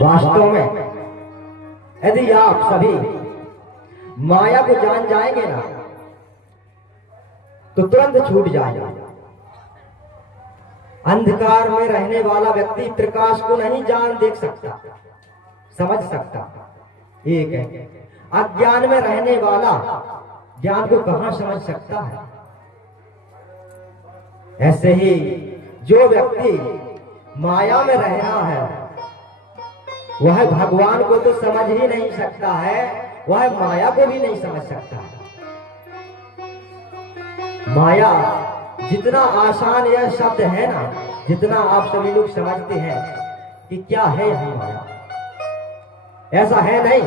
वास्तव में यदि आप सभी माया को जान जाएंगे ना तो तुरंत छूट जाएगा। अंधकार में रहने वाला व्यक्ति प्रकाश को नहीं जान देख सकता, समझ सकता, एक है। अज्ञान में रहने वाला ज्ञान को कहां समझ सकता है। ऐसे ही जो व्यक्ति माया में रह रहा है वह भगवान को तो समझ ही नहीं सकता है, वह माया को भी नहीं समझ सकता है। माया जितना आसान यह शब्द है ना, जितना आप सभी लोग समझते हैं कि क्या है यह माया, ऐसा है नहीं।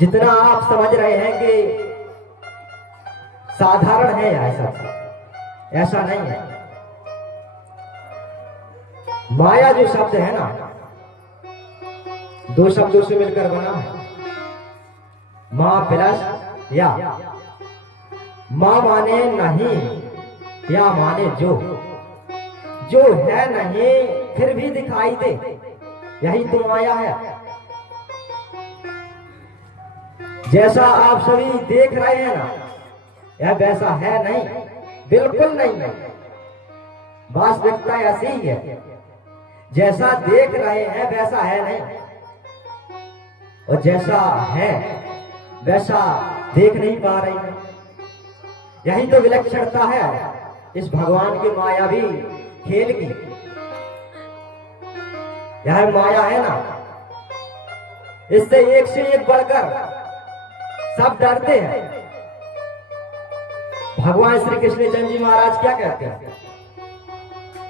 जितना आप समझ रहे हैं कि साधारण है ऐसा नहीं है। माया जो शब्द है ना, दो शब्दों से मिलकर बना है। मां प्लस या। मां माने नहीं, या माने जो है नहीं फिर भी दिखाई दे, यही तो माया है। जैसा आप सभी देख रहे हैं ना, यह वैसा है नहीं, बिल्कुल नहीं है। वास्तविकता ऐसी ही है, जैसा देख रहे हैं वैसा है नहीं, और जैसा है वैसा देख नहीं पा रही है। यही तो विलक्षणता है इस भगवान के मायावी खेल की। यह माया है ना, इससे एक से एक बढ़कर सब डरते हैं। भगवान श्री कृष्ण जी महाराज क्या कहते हैं?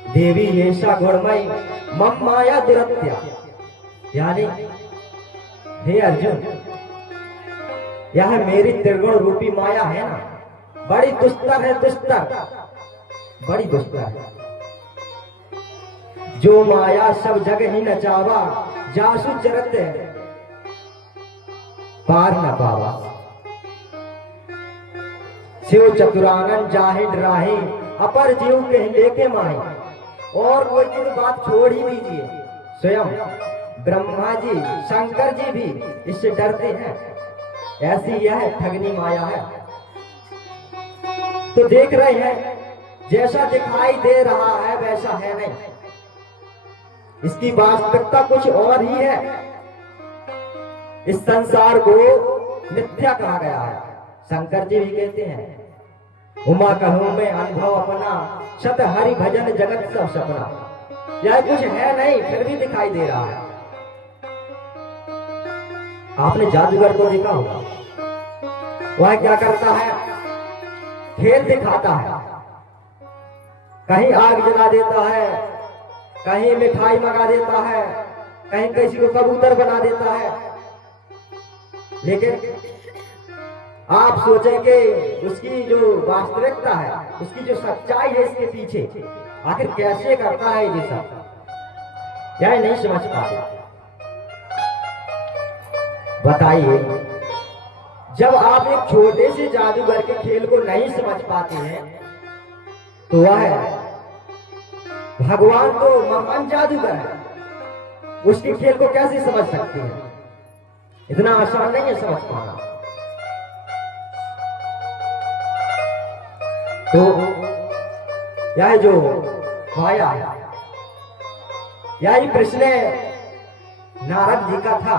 देवी येषा गुणमयी मम माया दुरत्या, यानी हे अर्जुन, यह मेरी त्रिगुण रूपी माया है ना, बड़ी दुस्तर है, दुस्तर, बड़ी दुस्तर है। जो माया सब जगह ही नचावा, जासु चरत पार न पावा। शिव चतुरानन जाहि राही, अपर जीव के लेके माही। और कोई की बात छोड़ ही दीजिए, स्वयं ब्रह्मा जी शंकर जी भी इससे डरते हैं। ऐसी यह ठगनी माया है। तो देख रहे हैं, जैसा दिखाई दे रहा है वैसा है नहीं, इसकी वास्तविकता कुछ और ही है। इस संसार को मिथ्या कहा गया है। शंकर जी भी कहते हैं, उमा कहूं मैं अनुभव अपना, शत हरि भजन जगत सब सपना। यह कुछ है नहीं फिर भी दिखाई दे रहा है। आपने जादूगर को देखा होगा, वह क्या करता है? खेल दिखाता है। कहीं आग जला देता है, कहीं मिठाई मंगा देता है, कहीं किसी को कबूतर बना देता है। लेकिन आप सोचेंगे उसकी जो वास्तविकता है, उसकी जो सच्चाई है इसके पीछे, आखिर कैसे करता है ये सब, यह नहीं समझ पाते। बताइए, जब आप एक छोटे से जादूगर के खेल को नहीं समझ पाते हैं, तो वह भगवान तो महान जादूगर है, उसके खेल को कैसे समझ सकते हैं? इतना आसान नहीं है समझ पाना। तो यह जो माया है, यही प्रश्न नारद जी का था।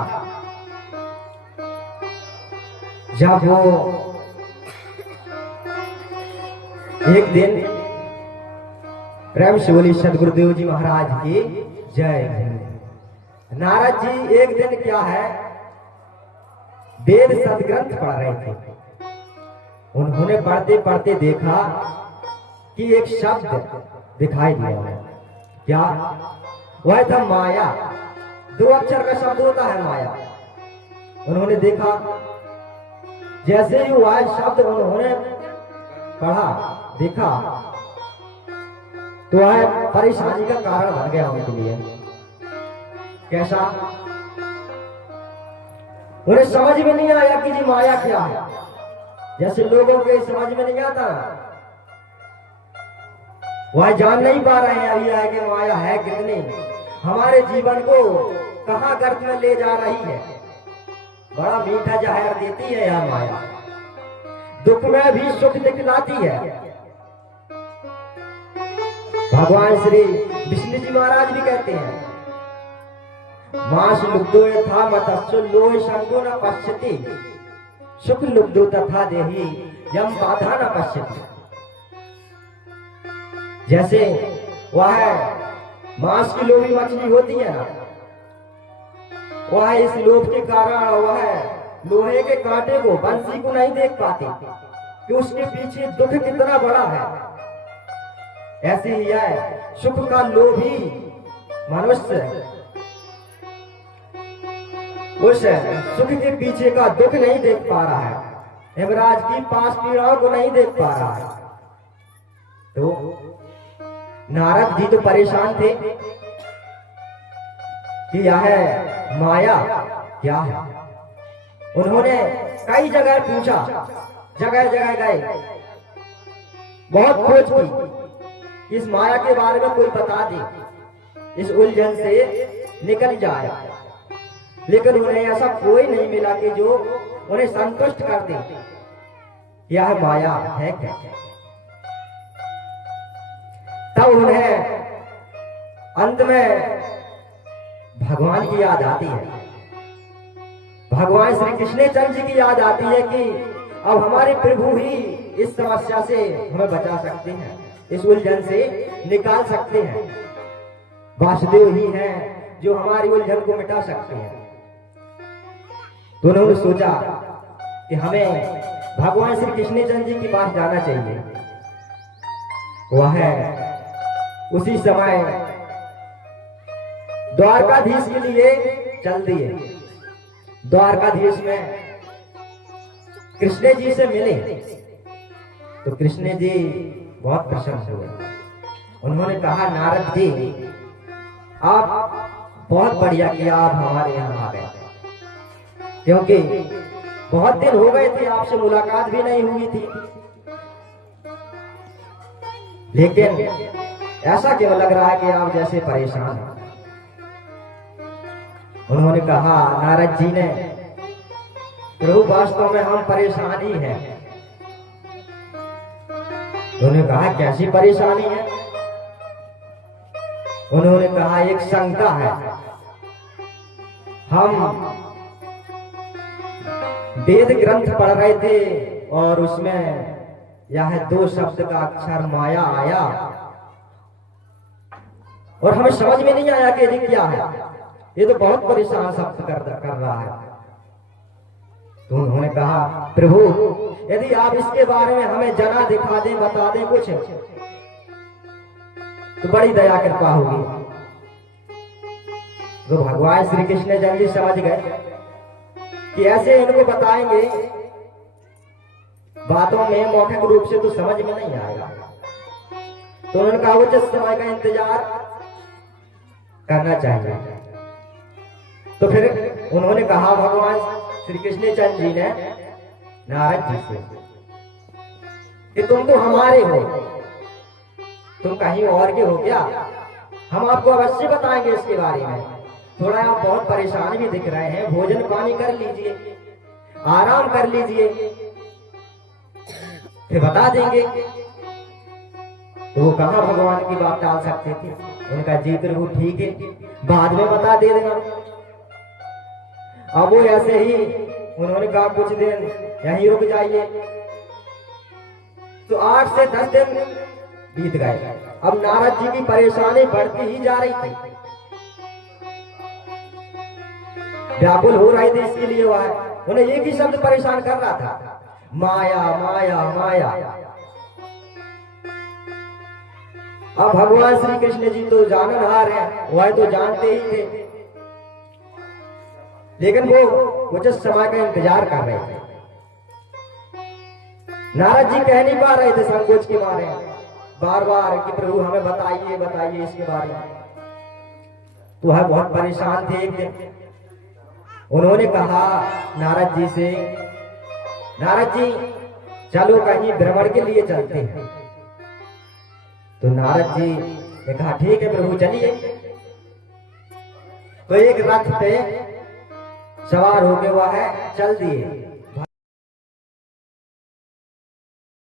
जब वो एक दिन प्रेम से बोली सदगुरुदेव जी महाराज की जय। नारद जी एक दिन क्या है, वेद सदग्रंथ पढ़ रहे थे। उन्होंने पढ़ते पढ़ते देखा कि एक शब्द दिखाई दिया है। क्या? वह था माया। 2 अक्षर का शब्द होता है माया। उन्होंने देखा, जैसे ही वह शब्द उन्होंने पढ़ा, देखा, तो वह परेशानी का कारण बन गया उनके लिए। कैसा? उन्हें समझ में नहीं आया कि जी माया क्या है। जैसे लोगों के समझ में नहीं आता, वह जान नहीं पा रहे हैं अभी है कि माया है कितनी। हमारे जीवन को कहां गर्त में ले जा रही है। बड़ा मीठा जहर देती है यह माया, दुख में भी सुख दिखलाती है। भगवान श्री विष्णु जी महाराज भी कहते हैं, मास लुब्धो यथा मत्स्य लोह शंको न पश्यति, सुख लुब्धो तथा देहि यम बाधा न पश्यति। जैसे वह मांस की लोभी मछली होती है ना, वह इस लोभ के कारण वह लोहे के कांटे को, बंसी को नहीं देख पाती कि उसके पीछे दुख कितना बड़ा है। ऐसे ही है सुख का लोभी मनुष्य उस सुख के पीछे का दुख नहीं देख पा रहा है, यमराज की पास पीड़ाओं को नहीं देख पा रहा है। तो नारद जी तो परेशान थे कि यह माया क्या है। उन्होंने कई जगह पूछा, जगह जगह गए, बहुत खोज की, इस माया के बारे में कोई बता दे, इस उलझन से निकल जाए। लेकिन उन्हें ऐसा कोई नहीं मिला कि जो उन्हें संतुष्ट कर दे, यह माया है क्या। तब उन्हें अंत में भगवान की याद आती है, भगवान श्री कृष्ण चंद्र जी की याद आती है कि अब हमारे प्रभु ही इस समस्या से हमें बचा सकते हैं, इस उलझन से निकाल सकते हैं। वासुदेव ही हैं जो हमारी उलझन को मिटा सकते हैं। तो उन्होंने सोचा कि हमें भगवान श्री कृष्ण चंद्र जी के पास जाना चाहिए। वह उसी समय द्वारकाधीश के लिए चल दिए। द्वारकाधीश में कृष्ण जी से मिले तो कृष्ण जी बहुत प्रसन्न हुए। उन्होंने कहा, नारद जी आप बहुत बढ़िया किया, आप हमारे यहाँ आ गए, क्योंकि बहुत दिन हो गए थे, आपसे मुलाकात भी नहीं हुई थी। लेकिन ऐसा क्यों लग रहा है कि आप जैसे परेशान हैं। उन्होंने कहा, नारद जी ने, प्रभु वास्तव में हम परेशान ही हैं। उन्होंने कहा, कैसी परेशानी है। उन्होंने कहा, एक शंका है। हम वेद ग्रंथ पढ़ रहे थे और उसमें यह 2 शब्द का अक्षर माया आया और हमें समझ में नहीं आया कि ये क्या है। ये तो बहुत परेशान शब्द कर रहा है। तो उन्होंने कहा, प्रभु यदि आप इसके बारे में हमें जना दिखा दें, बता दें कुछ, तो बड़ी दया कृपा होगी। तो भगवान श्री कृष्ण जल्दी समझ गए कि ऐसे इनको बताएंगे बातों में मौखिक रूप से तो समझ में नहीं आएगा। तो उन्होंने कहा, उचित समय का इंतजार करना चाहिए। तो फिर उन्होंने कहा भगवान श्री कृष्ण चंद्र जी ने नारद जी से कि तुम तो हमारे हो, तुम कहीं और के हो क्या। हम आपको अवश्य बताएंगे इसके बारे में। थोड़ा आप बहुत परेशान भी दिख रहे हैं, भोजन पानी कर लीजिए, आराम कर लीजिए, फिर बता देंगे। तो वो कहाँ भगवान की बात टाल सकते थे। उनका जी प्रभु ठीक है, बाद में बता दे देना। अब वो ऐसे ही उन्होंने कहा, कुछ दिन यहीं रुक जाइए। तो 8 से 10 दिन बीत गए। अब नारद जी की परेशानी बढ़ती ही जा रही थी, व्याकुल हो रहे थे इसके लिए। वह उन्हें एक ही शब्द परेशान कर रहा था, माया माया माया। अब भगवान श्री कृष्ण जी तो जाननहार हैं, वह तो जानते ही थे, लेकिन वो उचित समय का इंतजार कर रहे थे। नारद जी कह नहीं पा रहे थे संकोच के मारे, बार बार कि प्रभु हमें बताइए बताइए इसके बारे में। तो वह बहुत परेशान थे। एक दिन उन्होंने कहा नारद जी से, नारद जी चलो कहीं भ्रमण के लिए चलते हैं। तो नारद जी ने कहा, ठीक है प्रभु चलिए। तो एक रथ पे सवार होके वह है चल दिए।